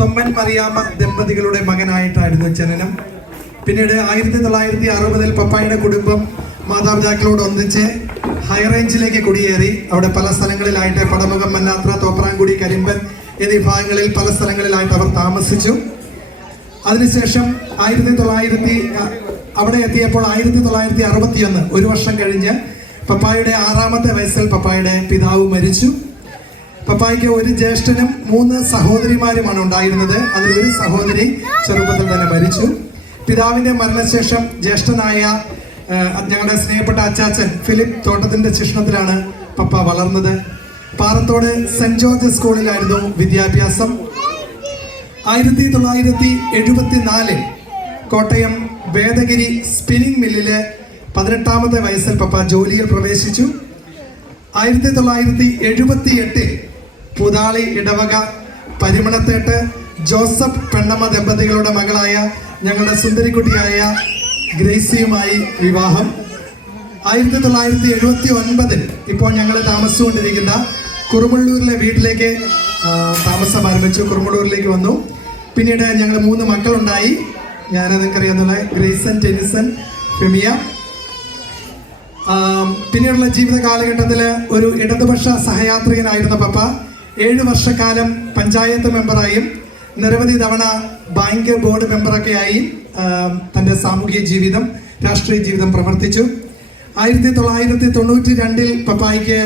തൊമ്മൻ മറിയാമ്മ ദമ്പതികളുടെ മകനായിട്ടായിരുന്നു ജനനം. പിന്നീട് 1960 പപ്പായുടെ കുടുംബം മാതാപിതാക്കളോട് ഒന്നിച്ച് ഹൈറേഞ്ചിലേക്ക് കുടിയേറി. അവിടെ പല സ്ഥലങ്ങളിലായിട്ട് പടമുഖം, മന്നാത്ര, തോപ്രാംകുടി, കരിമ്പൻ എന്നീ ഭാഗങ്ങളിൽ പല സ്ഥലങ്ങളിലായിട്ട് അവർ താമസിച്ചു. അതിനുശേഷം അവിടെ എത്തിയപ്പോൾ 1961 ഒരു വർഷം കഴിഞ്ഞ് പപ്പായുടെ 6ാമത്തെ വയസ്സിൽ പപ്പായുടെ പിതാവ് മരിച്ചു. പപ്പായ്ക്ക് ഒരു ജ്യേഷ്ഠനും 3 സഹോദരിമാരുമാണ് ഉണ്ടായിരുന്നത്. അതിലൊരു സഹോദരി ചെറുപ്പത്തിൽ തന്നെ മരിച്ചു. പിതാവിന്റെ മരണശേഷം ജ്യേഷ്ഠനായ ഞങ്ങളുടെ സ്നേഹപ്പെട്ട അച്ചാച്ചൻ ഫിലിപ്പ് തോട്ടത്തിന്റെ ശിക്ഷണത്തിലാണ് പപ്പ വളർന്നത്. പാറത്തോട് സെന്റ് ജോർജ് സ്കൂളിലായിരുന്നു വിദ്യാഭ്യാസം. 1974 കോട്ടയം വേദഗിരി സ്പിന്നിംഗ് മില്ലില് 18ാമത്തെ വയസ്സിൽ പപ്പ ജോലിയിൽ പ്രവേശിച്ചു. 1978 പൂതാളി ഇടവക പരിമണത്തേട്ട് ജോസഫ് പെണ്ണമ്മ ദമ്പതികളുടെ മകളായ ഞങ്ങളുടെ സുന്ദരിക്കുട്ടിയായ ഗ്രേസിയുമായി വിവാഹം. 1979 ഇപ്പോൾ ഞങ്ങൾ താമസിച്ചുകൊണ്ടിരിക്കുന്ന കുറുമള്ളൂരിലെ വീട്ടിലേക്ക് താമസം ആരംഭിച്ചു. കുറുമള്ളൂരിലേക്ക് വന്നു. പിന്നീട് ഞങ്ങൾ 3 മക്കളുണ്ടായി. ഞാൻ നിങ്ങൾക്കറിയാവുന്ന ഗ്രേസൻ, ടെനിസൺ, ഫെമിയ. പിന്നീടുള്ള ജീവിത കാലഘട്ടത്തിൽ ഒരു ഇടതുപക്ഷ സഹയാത്രികനായിരുന്ന പപ്പ 7 വർഷക്കാലം പഞ്ചായത്ത് മെമ്പറായും നിരവധി തവണ ബാങ്ക് ബോർഡ് മെമ്പറൊക്കെ ആയി തൻ്റെ സാമൂഹിക ജീവിതം, രാഷ്ട്രീയ ജീവിതം പ്രവർത്തിച്ചു. 1992 പപ്പായ്ക്ക്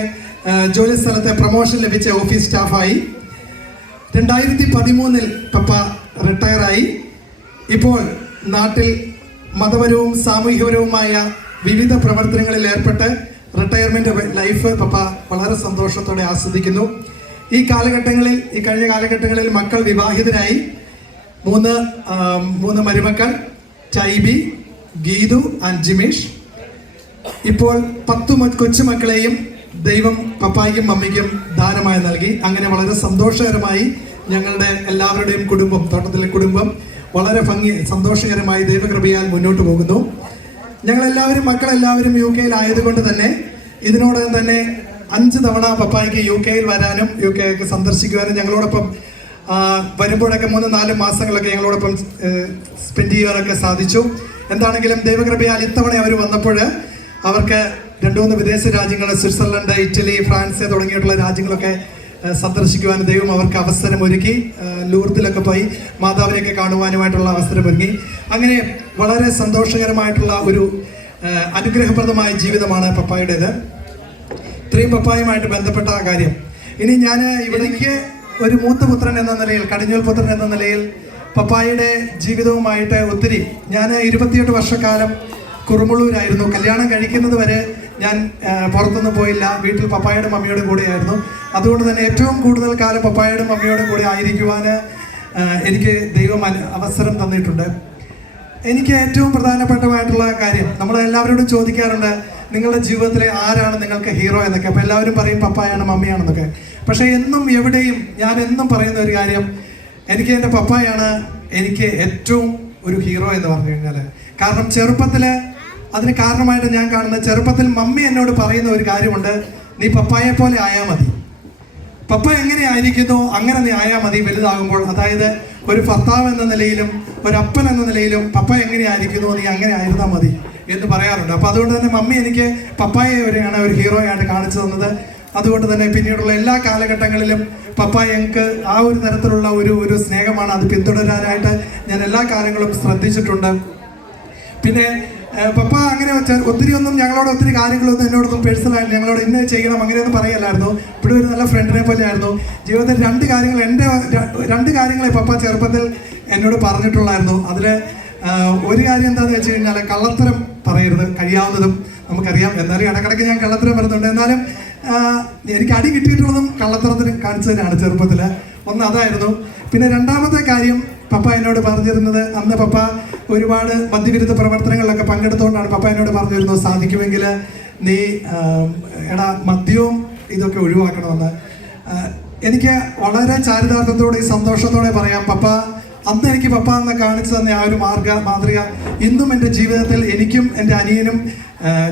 ജോലി സ്ഥലത്തെ പ്രൊമോഷൻ ലഭിച്ച ഓഫീസ് സ്റ്റാഫായി. 2013 പപ്പ റിട്ടയറായി. ഇപ്പോൾ നാട്ടിൽ മതപരവും സാമൂഹികപരവുമായ വിവിധ പ്രവർത്തനങ്ങളിൽ ഏർപ്പെട്ട് റിട്ടയർമെന്റ് ലൈഫ് പപ്പ വളരെ സന്തോഷത്തോടെ ആസ്വദിക്കുന്നു. ഈ കഴിഞ്ഞ കാലഘട്ടങ്ങളിൽ മക്കൾ വിവാഹിതരായി. 3 മരുമക്കൾ, ടൈബി, ഗീതു ആൻഡ് ജിമീഷ്. ഇപ്പോൾ 10 കൊച്ചുമക്കളെയും ദൈവം പപ്പായ്ക്കും മമ്മിക്കും ദാനമായി നൽകി. അങ്ങനെ വളരെ സന്തോഷകരമായി ഞങ്ങളുടെ എല്ലാവരുടെയും കുടുംബം, തോട്ടത്തിലെ കുടുംബം വളരെ സന്തോഷകരമായി ദൈവകൃപയാൽ മുന്നോട്ട് പോകുന്നു. ഞങ്ങളെല്ലാവരും, മക്കളെല്ലാവരും UK ആയതുകൊണ്ട് തന്നെ ഇതിനോടകം തന്നെ 5 തവണ പപ്പായ്ക്ക് UK വരാനും UK സന്ദർശിക്കുവാനും ഞങ്ങളോടൊപ്പം വരുമ്പോഴൊക്കെ 3-4 മാസങ്ങളൊക്കെ ഞങ്ങളോടൊപ്പം സ്പെൻഡ് ചെയ്യാനൊക്കെ സാധിച്ചു. എന്താണെങ്കിലും ദൈവകൃപയാൽ ഇത്തവണ അവർ വന്നപ്പോൾ അവർക്ക് 2-3 വിദേശ രാജ്യങ്ങൾ, സ്വിറ്റ്സർലൻഡ്, ഇറ്റലി, ഫ്രാൻസ് തുടങ്ങിയിട്ടുള്ള രാജ്യങ്ങളൊക്കെ സന്ദർശിക്കുവാൻ ദൈവം അവർക്ക് അവസരം ഒരുക്കി. ലൂർദിലൊക്കെ പോയി മാതാവിനെയൊക്കെ കാണുവാനുമായിട്ടുള്ള അവസരം ഒരുങ്ങി. അങ്ങനെ വളരെ സന്തോഷകരമായിട്ടുള്ള ഒരു അനുഗ്രഹപ്രദമായ ജീവിതമാണ് പപ്പായുടേത്. ഇത്രയും പപ്പായുമായിട്ട് ബന്ധപ്പെട്ട കാര്യം. ഇനി ഞാൻ ഇവിടേക്ക് ഒരു മൂത്ത പുത്രൻ എന്ന നിലയിൽ, കടിഞ്ഞൂൽ പുത്രൻ എന്ന നിലയിൽ പപ്പായുടെ ജീവിതവുമായിട്ട് ഒത്തിരി, ഞാൻ 28 വർഷക്കാലം കുറുമുള്ളൂരായിരുന്നു. കല്യാണം കഴിക്കുന്നത് വരെ ഞാൻ പുറത്തൊന്നും പോയില്ല. വീട്ടിൽ പപ്പായുടെ മമ്മിയുടെ കൂടെയായിരുന്നു. അതുകൊണ്ട് തന്നെ ഏറ്റവും കൂടുതൽ കാലം പപ്പായുടെ മമ്മിയുടെ കൂടെ ആയിരിക്കുവാൻ എനിക്ക് ദൈവം അവസരം തന്നിട്ടുണ്ട്. എനിക്ക് ഏറ്റവും പ്രധാനപ്പെട്ടതായിട്ടുള്ള കാര്യം, നമ്മളെല്ലാവരോടും ചോദിക്കാറുണ്ട്, നിങ്ങളുടെ ജീവിതത്തിലെ ആരാണ് നിങ്ങൾക്ക് ഹീറോ എന്നൊക്കെ. അപ്പോൾ എല്ലാവരും പറയും പപ്പായാണ്, മമ്മിയാണെന്നൊക്കെ. പക്ഷേ എന്നും എവിടെയും ഞാൻ എന്നും പറയുന്ന ഒരു കാര്യം, എനിക്ക് എൻ്റെ പപ്പായാണ് എനിക്ക് ഏറ്റവും ഒരു ഹീറോ എന്ന് പറഞ്ഞു കഴിഞ്ഞാൽ. കാരണം ചെറുപ്പത്തിൽ, അതിന് കാരണമായിട്ട് ഞാൻ കാണുന്ന, ചെറുപ്പത്തിൽ മമ്മി എന്നോട് പറയുന്ന ഒരു കാര്യമുണ്ട്, നീ പപ്പായെ പോലെ ആയാൽ മതി, പപ്പ എങ്ങനെ ആയിരിക്കുന്നോ അങ്ങനെ നീ ആയാൽ മതി വലുതാകുമ്പോൾ. അതായത് ഒരു ഭർത്താവ് എന്ന നിലയിലും ഒരു അപ്പൻ എന്ന നിലയിലും പപ്പ എങ്ങനെ ആയിരിക്കുന്നോ നീ അങ്ങനെ ആയിരുന്നാൽ മതി എന്ന് പറയാറുണ്ട്. അപ്പോൾ അതുകൊണ്ട് തന്നെ മമ്മി എനിക്ക് പപ്പായെ വരെയാണ് ഒരു ഹീറോയായിട്ട് കാണിച്ചു തന്നത്. അതുകൊണ്ട് തന്നെ പിന്നീടുള്ള എല്ലാ കാലഘട്ടങ്ങളിലും പപ്പ എനിക്ക് ആ ഒരു തരത്തിലുള്ള ഒരു സ്നേഹമാണ്. അത് പിന്തുടരാനായിട്ട് ഞാൻ എല്ലാ കാലങ്ങളും ശ്രദ്ധിച്ചിട്ടുണ്ട്. പിന്നെ പപ്പ അങ്ങനെ ഒത്തിരി കാര്യങ്ങളൊന്നും എന്നോടൊന്നും പേഴ്സണലായിട്ട് ഞങ്ങളോട് ഇന്ന ചെയ്യണം അങ്ങനെയൊന്നും പറയല്ലായിരുന്നു. ഇവിടെ ഒരു നല്ല ഫ്രണ്ടിനെ പോലെ ആയിരുന്നു. ജീവിതത്തിൽ 2 കാര്യങ്ങളെ പപ്പ ചെറുപ്പത്തിൽ എന്നോട് പറഞ്ഞിട്ടുള്ളായിരുന്നു. അതിൽ ഒരു കാര്യം എന്താണെന്ന് വെച്ച് കഴിഞ്ഞാൽ, കള്ളത്തരം പറയരുത്, കഴിയാവുന്നതും നമുക്കറിയാം. എന്നാലും ഇടക്കിടയ്ക്ക് ഞാൻ കള്ളത്തരം പറയുന്നുണ്ട്. എന്നാലും എനിക്ക് അടി കിട്ടിയിട്ടുള്ളതും കള്ളത്തരത്തിന് കാണിച്ചതിനാണ് ചെറുപ്പത്തിൽ. ഒന്ന് അതായിരുന്നു. പിന്നെ 2ാമത്തെ കാര്യം പപ്പ എന്നോട് പറഞ്ഞിരുന്നത്, അന്ന് പപ്പ ഒരുപാട് മദ്യവിരുദ്ധ പ്രവർത്തനങ്ങളിലൊക്കെ പങ്കെടുത്തുകൊണ്ടാണ് പപ്പ എന്നോട് പറഞ്ഞിരുന്നത്, സാധിക്കുമെങ്കിൽ നീ മദ്യവും ഇതൊക്കെ ഒഴിവാക്കണമെന്ന്. എനിക്ക് വളരെ ചാരിതാർത്ഥ്യത്തോടെ സന്തോഷത്തോടെ പറയാം, പപ്പ അന്ന് എനിക്ക് പപ്പ എന്ന് കാണിച്ചു തന്നെ ആ ഒരു മാതൃക ഇന്നും എൻ്റെ ജീവിതത്തിൽ എനിക്കും എൻ്റെ അനിയനും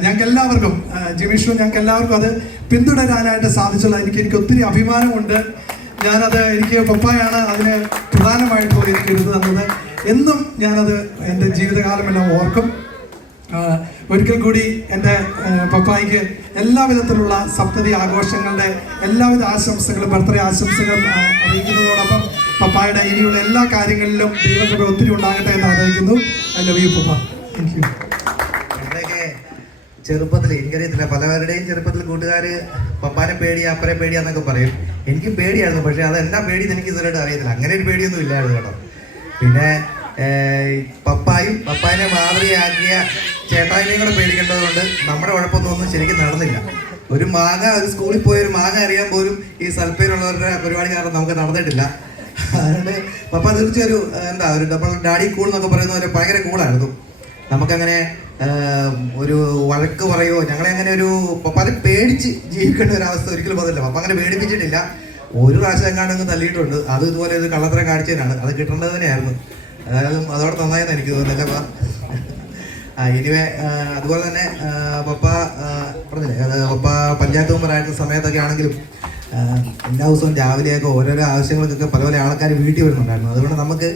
ഞങ്ങൾക്കെല്ലാവർക്കും, ജിമീഷും ഞങ്ങൾക്കെല്ലാവർക്കും അത് പിന്തുടരാനായിട്ട് സാധിച്ചുള്ള എനിക്ക് ഒത്തിരി അഭിമാനമുണ്ട്. ഞാനത് എനിക്ക് പപ്പായാണ് അതിന് പ്രധാനമായിട്ടുള്ള എനിക്ക് എഴുതി തന്നത്. എന്നും ഞാനത് എൻ്റെ ജീവിതകാലമെല്ലാം ഓർക്കും. ഒരിക്കൽ കൂടി എൻ്റെ പപ്പായ്ക്ക് എല്ലാവിധത്തിലുള്ള സപ്തതി ആഘോഷങ്ങളുടെ എല്ലാവിധ ആശംസകളും ബർത്ത്ഡേ ആശംസകളും അറിയിക്കുന്നതോടൊപ്പം പപ്പായുടെ ഇനിയുള്ള എല്ലാ കാര്യങ്ങളിലും ദൈവകൃപ ഒത്തിരി ഉണ്ടാകട്ടെ എന്ന് ആഗ്രഹിക്കുന്നു. I love you papa. Thank you. ഞങ്ങളുടെയൊക്കെ ചെറുപ്പത്തിൽ എനിക്കറിയത്തില്ല, പലവരുടെയും ചെറുപ്പത്തിൽ കൂട്ടുകാർ പപ്പാനെ പേടിയാ അപ്പനെ പേടിയാന്നൊക്കെ പറയും. എനിക്കും പേടിയായിരുന്നു, പക്ഷേ അത് എന്നാ പേടിയെന്ന് എനിക്ക് ഇതുവരെയായിട്ട് അറിയത്തില്ല. അങ്ങനെ ഒരു പേടിയൊന്നും ഇല്ലായിരുന്നു കേട്ടോ. പിന്നെ പപ്പായനെ മാതൃകയാക്കിയ ചേട്ടായിനെയും കൂടെ പേടിക്കേണ്ടത് കൊണ്ട് നമ്മുടെ കുഴപ്പമൊന്നും ശരിക്കും നടന്നില്ല. ഒരു സ്കൂളിൽ പോയ ഒരു മാങ്ങ അറിയാൻ പോലും ഈ സൽപ്പേരുള്ളവരുടെ പരിപാടി കാരണം നമുക്ക് നടന്നിട്ടില്ല. അതുകൊണ്ട് പപ്പ തീർച്ചയായും ഒരു ഡബിൾ ഡാഡി കൂൾ എന്നൊക്കെ പറയുന്ന പോലെ ഭയങ്കര കൂളായിരുന്നു. നമുക്കങ്ങനെ ഒരു വഴക്ക് പറയുമോ, ഞങ്ങളെ അങ്ങനെ ഒരു പപ്പാനെ പേടിച്ച് ജീവിക്കേണ്ട ഒരു അവസ്ഥ ഒരിക്കലും വന്നില്ല. പപ്പ അങ്ങനെ പേടിപ്പിച്ചിട്ടില്ല. ഒരു പ്രാവശ്യം എങ്ങാണ്ടൊന്നും തല്ലിയിട്ടുണ്ട്. അത് ഇതുപോലെ ഒരു കള്ളത്തരം കാണിച്ചതിനാണ്. അത് കിട്ടേണ്ടത് തന്നെയായിരുന്നു. അതോടെ നന്നായെന്ന് എനിക്ക് തോന്നുന്നില്ല. എനിവേ അതുപോലെ തന്നെ പപ്പ പറഞ്ഞില്ലേ, പപ്പ പഞ്ചായത്ത് മെമ്പറായിരുന്ന സമയത്തൊക്കെ ആണെങ്കിലും എല്ലാ ദിവസവും രാവിലെയൊക്കെ ഓരോരോ ആവശ്യങ്ങൾക്കൊക്കെ പല പല ആൾക്കാർ വീട്ടിൽ വരുന്നുണ്ടായിരുന്നു. അതുകൊണ്ട് നമുക്ക്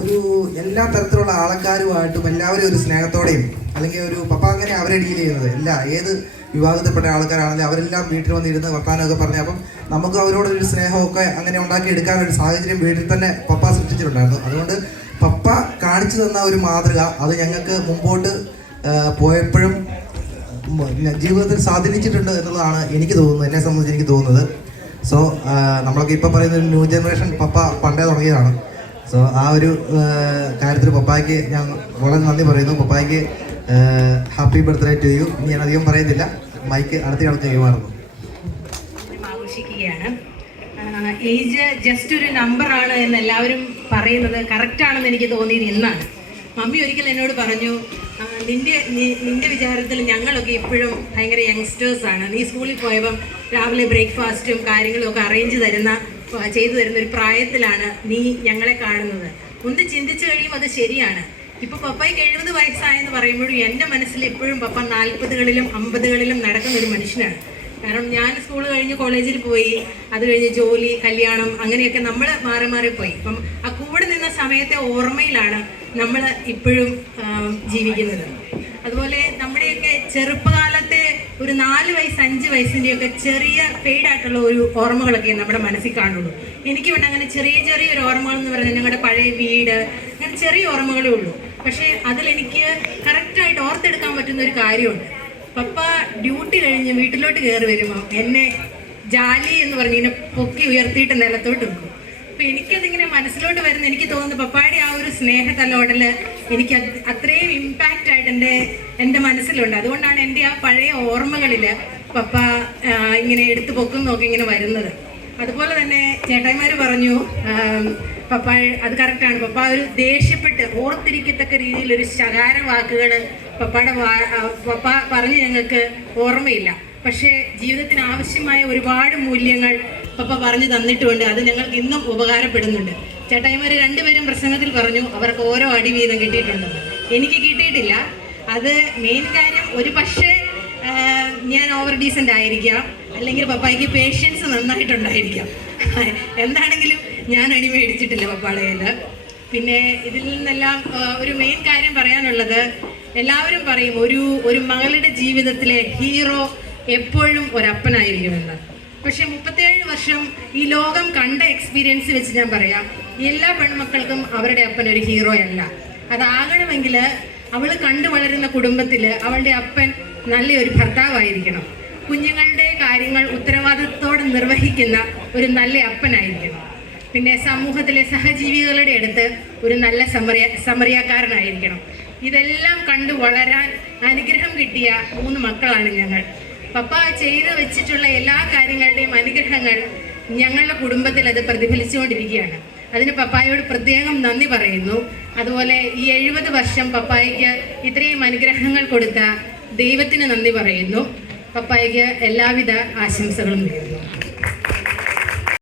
ഒരു എല്ലാ തരത്തിലുള്ള ആൾക്കാരുമായിട്ടും എല്ലാവരും ഒരു സ്നേഹത്തോടെയും, അല്ലെങ്കിൽ ഒരു പപ്പ അങ്ങനെ അവരെ ഡീൽ ചെയ്യുന്നത് ഏത് വിഭാഗത്തിൽപ്പെട്ട ആൾക്കാരാണെങ്കിലും അവരെല്ലാം വീട്ടിൽ വന്നിരുന്ന് വർത്താനമൊക്കെ പറഞ്ഞു. അപ്പം നമുക്ക് അവരോടൊരു സ്നേഹമൊക്കെ അങ്ങനെ ഉണ്ടാക്കിയെടുക്കാനൊരു സാഹചര്യം വീട്ടിൽ തന്നെ പപ്പ സൃഷ്ടിച്ചിട്ടുണ്ടായിരുന്നു. അതുകൊണ്ട് പപ്പ കാണിച്ചു തന്ന ഒരു മാതൃക അത് ഞങ്ങൾക്ക് മുമ്പോട്ട് പോയപ്പോഴും ജീവിതത്തിൽ സ്വാധീനിച്ചിട്ടുണ്ട് എന്നുള്ളതാണ് എനിക്ക് തോന്നുന്നത്, എന്നെ സംബന്ധിച്ച് എനിക്ക് തോന്നുന്നത്. സോ നമ്മളൊക്കെ ഇപ്പോൾ പറയുന്ന ഒരു ന്യൂ ജനറേഷൻ പപ്പ പണ്ടേ തുടങ്ങിയതാണ്. സോ ആ ഒരു കാര്യത്തിൽ പപ്പായ്ക്ക് ഞാൻ വളരെ നന്ദി പറയുന്നു. പപ്പായ്ക്ക് ഹാപ്പി ബർത്ത്ഡേ ടു യു. ഇനി ഞാൻ അധികം പറയുന്നില്ല, മൈക്ക് അടുത്ത ആൾക്ക് കൈമാറുന്നു. ആഘോഷിക്കുകയാണ്. ഏജ് ജസ്റ്റ് ഒരു നമ്പറാണ് എന്ന് എല്ലാവരും പറയുന്നത് കറക്റ്റാണെന്ന് എനിക്ക് തോന്നിയത് ഇന്നാണ്. മമ്മി ഒരിക്കൽ എന്നോട് പറഞ്ഞു, നിന്റെ വിചാരത്തിൽ ഞങ്ങളൊക്കെ ഇപ്പോഴും ഭയങ്കര യങ്സ്റ്റേഴ്സാണ്. നീ സ്കൂളിൽ പോയപ്പം രാവിലെ ബ്രേക്ക്ഫാസ്റ്റും കാര്യങ്ങളും ഒക്കെ ചെയ്തു തരുന്ന ഒരു പ്രായത്തിലാണ് നീ ഞങ്ങളെ കാണുന്നത്. ഒന്ന് ചിന്തിച്ചു കഴിയുമ്പോൾ അത് ശരിയാണ്. ഇപ്പോൾ പപ്പായ്ക്ക് 70 വയസ്സായെന്ന് പറയുമ്പോഴും എൻ്റെ മനസ്സിൽ ഇപ്പോഴും പപ്പ 40കളിലും 50കളിലും നടക്കുന്ന ഒരു മനുഷ്യനാണ്. കാരണം ഞാൻ സ്കൂൾ കഴിഞ്ഞ് കോളേജിൽ പോയി, അത് കഴിഞ്ഞ് ജോലി, കല്യാണം, അങ്ങനെയൊക്കെ നമ്മൾ മാറി പോയി. അപ്പം ആ കൂടെ നിന്ന സമയത്തെ ഓർമ്മയിലാണ് നമ്മൾ ഇപ്പോഴും ജീവിക്കുന്നത്. അതുപോലെ നമ്മുടെയൊക്കെ ചെറുപ്പകാലത്തെ ഒരു 4 വയസ്സ് 5 വയസ്സിൻ്റെയൊക്കെ ചെറിയ ഫെയ്ഡായിട്ടുള്ള ഒരു ഓർമ്മകളൊക്കെ നമ്മുടെ മനസ്സിൽ കാണുള്ളൂ. എനിക്ക് വേണ്ട അങ്ങനെ ചെറിയൊരു ഓർമ്മകൾ എന്ന് പറഞ്ഞാൽ ഞങ്ങളുടെ പഴയ വീട്, അങ്ങനെ ചെറിയ ഓർമ്മകളേ ഉള്ളൂ. പക്ഷേ അതിലെനിക്ക് കറക്റ്റായിട്ട് ഓർത്തെടുക്കാൻ പറ്റുന്ന ഒരു കാര്യമുണ്ട്. പപ്പ ഡ്യൂട്ടി കഴിഞ്ഞ് വീട്ടിലോട്ട് കയറി വരുമ്പോൾ എന്നെ ജാലി എന്ന് പറഞ്ഞ് ഇങ്ങനെ പൊക്കി ഉയർത്തിയിട്ട് നിലത്തോട്ട് വെക്കും. അപ്പം എനിക്കതിങ്ങനെ മനസ്സിലോട്ട് വരുന്ന, എനിക്ക് തോന്നുന്നു പപ്പായുടെ ആ ഒരു സ്നേഹത്തലോടൽ എനിക്ക് അത്രയും ഇമ്പാക്റ്റ് ആയിട്ട് എൻ്റെ മനസ്സിലുണ്ട്. അതുകൊണ്ടാണ് എൻ്റെ ആ പഴയ ഓർമ്മകളിൽ പപ്പ ഇങ്ങനെ എടുത്ത് പൊക്കുന്നൊക്കെ ഇങ്ങനെ വരുന്നത്. അതുപോലെ തന്നെ ചേട്ടായിമാർ പറഞ്ഞു, പപ്പ അത് കറക്റ്റാണ്. പപ്പ ഒരു ദേഷ്യപ്പെട്ട് ഓർത്തിരിക്കത്തക്ക രീതിയിലൊരു ശകാര വാക്കുകൾ പപ്പ പറഞ്ഞ് ഞങ്ങൾക്ക് ഓർമ്മയില്ല. പക്ഷേ ജീവിതത്തിന് ആവശ്യമായ ഒരുപാട് മൂല്യങ്ങൾ പപ്പ പറഞ്ഞു തന്നിട്ടുമുണ്ട്. അത് ഞങ്ങൾക്ക് ഇന്നും ഉപകാരപ്പെടുന്നുണ്ട്. ചേട്ടായിമാർ 2 പേരും പ്രസംഗത്തിൽ പറഞ്ഞു അവർക്ക് ഓരോ അടി വീതം കിട്ടിയിട്ടുണ്ടെന്ന്. എനിക്ക് കിട്ടിയിട്ടില്ല. അത് മെയിൻ കാര്യം ഒരു പക്ഷേ ഞാൻ ഓവർ ഡീസൻ്റ് ആയിരിക്കാം, അല്ലെങ്കിൽ പപ്പായ്ക്ക് പേഷ്യൻസ് നന്നായിട്ടുണ്ടായിരിക്കാം. എന്താണെങ്കിലും ഞാൻ അടി മേടിച്ചിട്ടില്ല പപ്പായുടെ കയ്യിൽ. പിന്നെ ഇതിൽ നിന്നെല്ലാം ഒരു മെയിൻ കാര്യം പറയാനുള്ളത്, എല്ലാവരും പറയും ഒരു മകളുടെ ജീവിതത്തിലെ ഹീറോ എപ്പോഴും ഒരപ്പനായിരിക്കുമെന്ന്. പക്ഷെ 37 വർഷം ഈ ലോകം കണ്ട എക്സ്പീരിയൻസ് വെച്ച് ഞാൻ പറയാം, എല്ലാ പെൺമക്കൾക്കും അവരുടെ അപ്പൻ ഒരു ഹീറോ അല്ല. അതാകണമെങ്കിൽ അവൾ കണ്ടു വളരുന്ന കുടുംബത്തിൽ അവളുടെ അപ്പൻ നല്ലൊരു ഭർത്താവായിരിക്കണം, കുഞ്ഞുങ്ങളുടെ കാര്യങ്ങൾ ഉത്തരവാദിത്തത്തോടെ നിർവഹിക്കുന്ന ഒരു നല്ല അപ്പനായിരിക്കണം, പിന്നെ സമൂഹത്തിലെ സഹജീവികളുടെ അടുത്ത് ഒരു നല്ല സമറിയാക്കാരനായിരിക്കണം. ഇതെല്ലാം കണ്ടു വളരാൻ അനുഗ്രഹം കിട്ടിയ 3 മക്കളാണ് ഞങ്ങൾ. പപ്പ ചെയ്തു വെച്ചിട്ടുള്ള എല്ലാ കാര്യങ്ങളുടെയും അനുഗ്രഹങ്ങൾ ഞങ്ങളുടെ കുടുംബത്തിൽ അത് പ്രതിഫലിച്ചുകൊണ്ടിരിക്കുകയാണ്. അതിന് പപ്പായോട് പ്രത്യേകം നന്ദി പറയുന്നു. അതുപോലെ ഈ 70 വർഷം പപ്പായ്ക്ക് ഇത്രയും അനുഗ്രഹങ്ങൾ കൊടുത്ത ദൈവത്തിന് നന്ദി പറയുന്നു. പപ്പായ്ക്ക് എല്ലാവിധ ആശംസകളും നേരുന്നു.